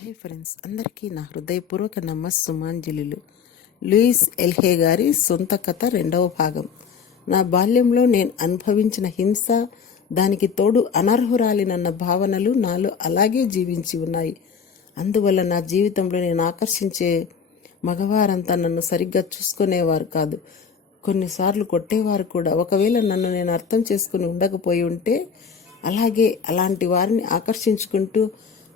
Hi friends, అందరికీ నా హృదయపూర్వక నమస్సుమాంజలిలు. లూయిస్ ఎల్హే గారి సొంత కథ 2వ భాగం. నా బాల్యంలో నేను అనుభవించిన హింస, దానికి తోడు అనర్హురాలినన్న భావనలు నాలో అలాగే జీవించి ఉన్నాయి. అందువల్ల నా జీవితంలో నేను ఆకర్షించే మగవారంతా నన్ను సరిగ్గా చూసుకునేవారు కాదు. కొన్నిసార్లు కొట్టేవారు కూడా. ఒకవేళ నన్ను నేను అర్థం చేసుకుని ఉండకపోయి ఉంటే అలాంటి వారిని ఆకర్షించుకుంటూ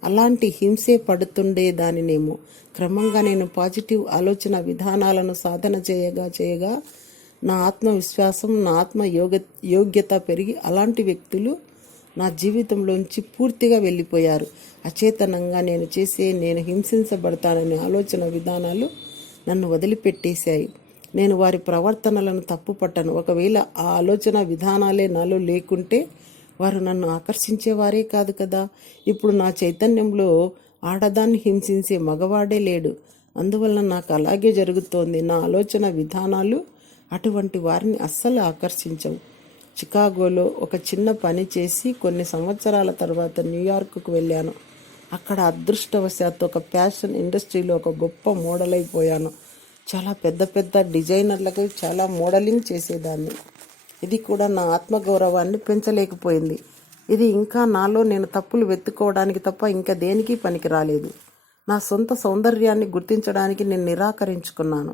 అలాంటి హింసే పడుతుండేదానినేమో. క్రమంగా నేను పాజిటివ్ ఆలోచన విధానాలను సాధన చేయగా నా ఆత్మవిశ్వాసం, నా యోగ్యత పెరిగి అలాంటి వ్యక్తులు నా జీవితంలోంచి పూర్తిగా వెళ్ళిపోయారు. అచేతనంగా నేను హింసించబడతాననే ఆలోచన విధానాలు నన్ను వదిలిపెట్టేశాయి. నేను వారి ప్రవర్తనలను తప్పుపట్టను. ఒకవేళ ఆ ఆలోచన విధానాలే నాలో లేకుంటే వారు నన్ను ఆకర్షించేవారే కాదు కదా. ఇప్పుడు నా చైతన్యంలో ఆడదాన్ని హింసించే మగవాడే లేడు. అందువలన నాకు అలాగే జరుగుతోంది. నా ఆలోచన విధానాలు అటువంటి వారిని అస్సలు ఆకర్షించవు. చికాగోలో ఒక చిన్న పని చేసి కొన్ని సంవత్సరాల తర్వాత న్యూయార్క్కు వెళ్ళాను. అక్కడ అదృష్టవశాత్తు ఒక ఫ్యాషన్ ఇండస్ట్రీలో ఒక గొప్ప మోడల్ అయిపోయాను. చాలా పెద్ద పెద్ద డిజైనర్లకు చాలా మోడలింగ్ చేసేదాన్ని. ఇది కూడా నా ఆత్మగౌరవాన్ని పెంచలేకపోయింది. ఇది ఇంకా నాలో నేను తప్పులు వెతుక్కోవడానికి తప్ప ఇంకా దేనికి పనికి రాలేదు. నా సొంత సౌందర్యాన్ని గుర్తించడానికి నేను నిరాకరించుకున్నాను.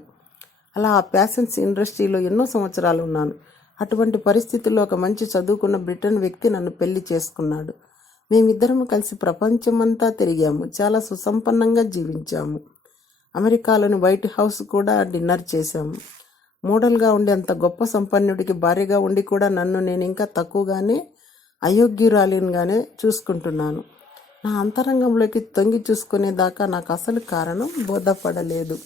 అలా ఆ ఫ్యాషన్స్ ఇండస్ట్రీలో ఎన్నో సంవత్సరాలు ఉన్నాను. అటువంటి పరిస్థితుల్లో ఒక మంచి చదువుకున్న బ్రిటన్ వ్యక్తి నన్ను పెళ్లి చేసుకున్నాడు. మేమిద్దరము కలిసి ప్రపంచమంతా తిరిగాము. చాలా సుసంపన్నంగా జీవించాము. అమెరికాలోని వైట్ హౌస్ కూడా డిన్నర్ చేశాము. మోడల్గా ఉండి అంత గొప్ప సంపన్నుడికి భార్యగా ఉండి కూడా నన్ను నేను ఇంకా తక్కువగానే, అయోగ్యురాలిగానే చూసుకుంటున్నాను. నా అంతరంగంలోకి తొంగి చూసుకునేదాకా నాకు అసలు కారణం బోధపడలేదు.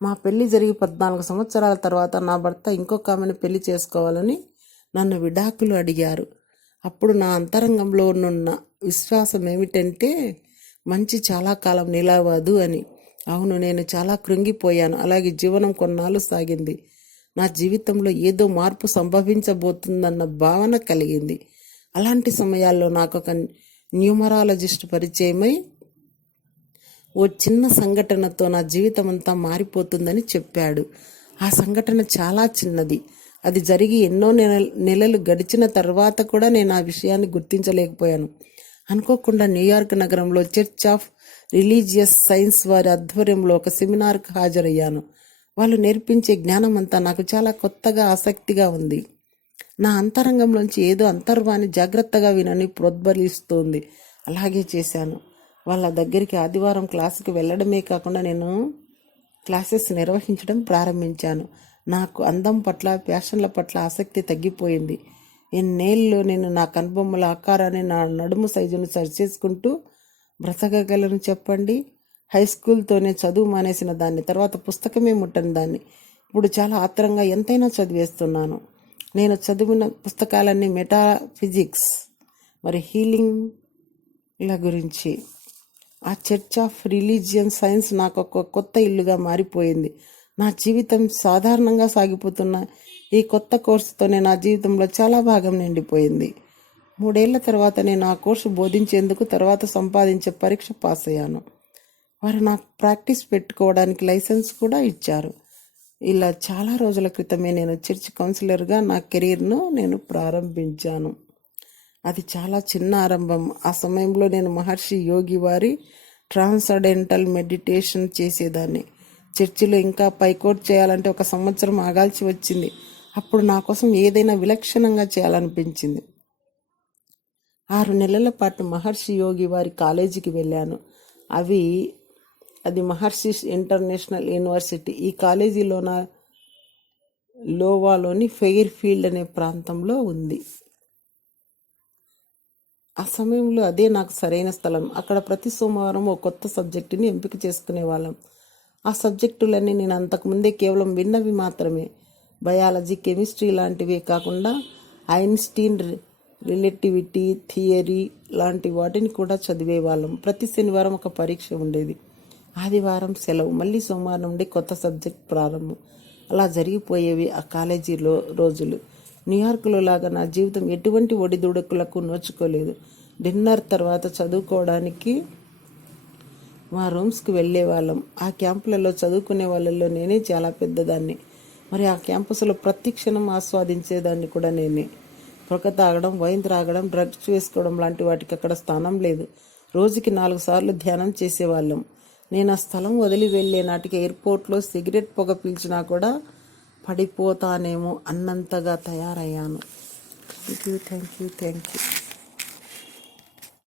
మా పెళ్లి జరిగి 14 సంవత్సరాల తర్వాత నా భర్త ఇంకొక ఆమెను పెళ్లి చేసుకోవాలని నన్ను విడాకులు అడిగారు. అప్పుడు నా అంతరంగంలో ఉన్న విశ్వాసం ఏమిటంటే మంచి చాలా కాలం నిలవదు అని. అవును, నేను చాలా కృంగిపోయాను. అలాగే జీవనం కొన్నాళ్ళు సాగింది. నా జీవితంలో ఏదో మార్పు సంభవించబోతుందన్న భావన కలిగింది. అలాంటి సమయాల్లో నాకు ఒక న్యూమరాలజిస్ట్ పరిచయమై ఓ చిన్న సంఘటనతో నా జీవితం అంతా మారిపోతుందని చెప్పాడు. ఆ సంఘటన చాలా చిన్నది. అది జరిగి ఎన్నో నెలలు గడిచిన తర్వాత కూడా నేను ఆ విషయాన్ని గుర్తించలేకపోయాను. అనుకోకుండా న్యూయార్క్ నగరంలో చర్చ్ ఆఫ్ రిలీజియస్ సైన్స్ వారి ఆధ్వర్యంలో ఒక సెమినార్కు హాజరయ్యాను. వాళ్ళు నేర్పించే జ్ఞానం అంతా నాకు చాలా కొత్తగా, ఆసక్తిగా ఉంది. నా అంతరంగంలోంచి ఏదో అంతర్వాణి జాగ్రత్తగా వినని ప్రోద్బలిస్తోంది. అలాగే చేశాను. వాళ్ళ దగ్గరికి ఆదివారం క్లాసుకి వెళ్ళడమే కాకుండా నేను క్లాసెస్ నిర్వహించడం ప్రారంభించాను. నాకు అందం పట్ల, ఫ్యాషన్ల పట్ల ఆసక్తి తగ్గిపోయింది. ఎన్నేళ్ళలో నేను నా కనుబొమ్మల ఆకారాన్ని, నా నడుము సైజును సరిచేసుకుంటూ బ్రతకగలను చెప్పండి. హై స్కూల్తోనే చదువు మానేసిన దాన్ని, తర్వాత పుస్తకమే ముట్టని దాన్ని. ఇప్పుడు చాలా ఆత్రంగా ఎంతైనా చదివేస్తున్నాను. నేను చదివిన పుస్తకాలన్నీ మెటాఫిజిక్స్, మరి హీలింగ్ల గురించి. ఆ చర్చ్ ఆఫ్ రిలీజియన్ సైన్స్ నాకు ఒక కొత్త ఇల్లుగా మారిపోయింది. నా జీవితం సాధారణంగా సాగిపోతున్న ఈ కొత్త కోర్సుతోనే నా జీవితంలో చాలా భాగం నిండిపోయింది. 3 ఏళ్ల తర్వాత నేను ఆ కోర్సు బోధించేందుకు తర్వాత సంపాదించే పరీక్ష పాస్ అయ్యాను. వారు నాకు ప్రాక్టీస్ పెట్టుకోవడానికి లైసెన్స్ కూడా ఇచ్చారు. ఇలా చాలా రోజుల క్రితమే నేను చర్చ్ కౌన్సిలర్గా నా కెరీర్ను నేను ప్రారంభించాను. అది చాలా చిన్న ఆరంభం. ఆ సమయంలో నేను మహర్షి యోగి వారి ట్రాన్సెండెంటల్ మెడిటేషన్ చేసేదాన్ని. చర్చిలో ఇంకా పైకోట్ చేయాలంటే 1 సంవత్సరం ఆగాల్సి వచ్చింది. అప్పుడు నా కోసం ఏదైనా విలక్షణంగా చేయాలనిపించింది. 6 నెలల పాటు మహర్షి యోగి వారి కాలేజీకి వెళ్ళాను. అది మహర్షి ఇంటర్నేషనల్ యూనివర్సిటీ. ఈ కాలేజీలోన లోవాలోని ఫెయిర్ ఫీల్డ్ అనే ప్రాంతంలో ఉంది. ఆ సమయంలో అదే నాకు సరైన స్థలం. అక్కడ ప్రతి సోమవారం ఓ కొత్త సబ్జెక్టుని ఎంపిక చేసుకునేవాళ్ళం. ఆ సబ్జెక్టులన్నీ నేను అంతకుముందే కేవలం విన్నవి మాత్రమే. బయాలజీ, కెమిస్ట్రీ లాంటివే కాకుండా ఐన్స్టీన్ రిలేటివిటీ థియరీ లాంటి వాటిని కూడా చదివేవాళ్ళం. ప్రతి శనివారం ఒక పరీక్ష ఉండేది. ఆదివారం సెలవు. మళ్ళీ సోమవారం నుండి కొత్త సబ్జెక్ట్ ప్రారంభం. అలా జరిగిపోయేవి ఆ కాలేజీలో రోజులు. న్యూయార్క్లో లాగా నా జీవితం ఎటువంటి ఒడిదుడుకులకు నోచుకోలేదు. డిన్నర్ తర్వాత చదువుకోవడానికి మా రూమ్స్కి వెళ్ళే వాళ్ళం. ఆ క్యాంపులలో చదువుకునే వాళ్ళల్లో నేనే చాలా పెద్దదాన్ని. మరి ఆ క్యాంపస్లో ప్రతి క్షణం ఆస్వాదించేదాన్ని కూడా నేనే. పొగ తాగడం, వైన్ త్రాగడం, డ్రగ్స్ వేసుకోవడం లాంటి వాటికి అక్కడ స్థానం లేదు. రోజుకి 4 సార్లు ధ్యానం చేసేవాళ్ళం. నేను ఆ స్థలం వదిలి వెళ్ళే నాటికి ఎయిర్పోర్ట్లో సిగరెట్ పొగ పీల్చినా కూడా పడిపోతానేమో అన్నంతగా తయారయ్యాను. Thank you.